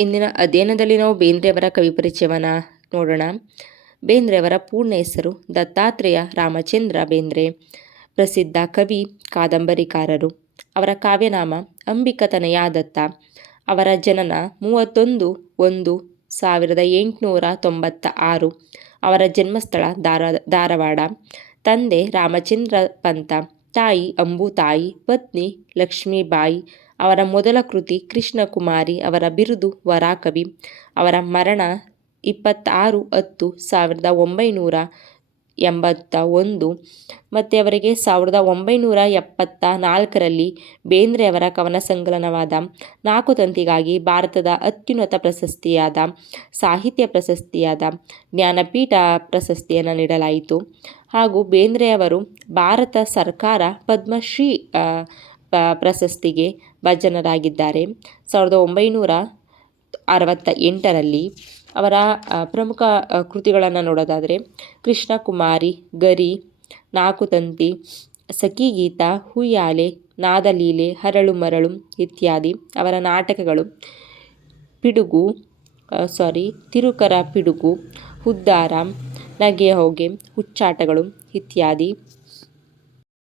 ಇಂದಿನ ಅಧ್ಯಯನದಲ್ಲಿ ನಾವು ಬೇಂದ್ರೆಯವರ ಕವಿ ಪರಿಚಯವನ್ನು ನೋಡೋಣ. ಬೇಂದ್ರೆಯವರ ಪೂರ್ಣ ಹೆಸರು ದತ್ತಾತ್ರೇಯ ರಾಮಚಂದ್ರ ಬೇಂದ್ರೆ. ಪ್ರಸಿದ್ಧ ಕವಿ, ಕಾದಂಬರಿಕಾರರು. ಅವರ ಕಾವ್ಯನಾಮ ಅಂಬಿಕತನಯ ದತ್ತ. ಅವರ ಜನನ 31/1/1896. ಅವರ ಜನ್ಮಸ್ಥಳ ಧಾರವಾಡ. ತಂದೆ ರಾಮಚಂದ್ರ ಪಂತ, ತಾಯಿ ಅಂಬುತಾಯಿ, ಪತ್ನಿ ಲಕ್ಷ್ಮೀಬಾಯಿ. ಅವರ ಮೊದಲ ಕೃತಿ ಕೃಷ್ಣಕುಮಾರಿ. ಅವರ ಬಿರುದು ವರಾಕವಿ. ಅವರ ಮರಣ 26/10/1981 ಮತ್ತು ಅವರಿಗೆ 1974ರಲ್ಲಿ ಬೇಂದ್ರೆಯವರ ಕವನ ಸಂಕಲನವಾದ 4 ತಂತಿಗಾಗಿ ಭಾರತದ ಅತ್ಯುನ್ನತ ಪ್ರಶಸ್ತಿಯಾದ ಸಾಹಿತ್ಯ ಪ್ರಶಸ್ತಿಯಾದ ಜ್ಞಾನಪೀಠ ಪ್ರಶಸ್ತಿಯನ್ನು ನೀಡಲಾಯಿತು. ಹಾಗೂ ಬೇಂದ್ರೆಯವರು ಭಾರತ ಸರ್ಕಾರ ಪದ್ಮಶ್ರೀ ಪ್ರಶಸ್ತಿಗೆ ಭಾಜನರಾಗಿದ್ದಾರೆ. 1968ರಲ್ಲಿ ಅವರ ಪ್ರಮುಖ ಕೃತಿಗಳನ್ನು ನೋಡೋದಾದರೆ ಕೃಷ್ಣಕುಮಾರಿ, ಗರಿ, 4 ತಂತಿ, ಸಖಿಗೀತ, ಹುಯ್ಯಾಲೆ, ನಾದಲೀಲೆ, ಹರಳು ಮರಳು ಇತ್ಯಾದಿ. ಅವರ ನಾಟಕಗಳು ತಿರುಕರ ಪಿಡುಗು, ಉದ್ಧಾರ, ನಗೆಹೊಗೆ, ಹುಚ್ಚಾಟಗಳು ಇತ್ಯಾದಿ.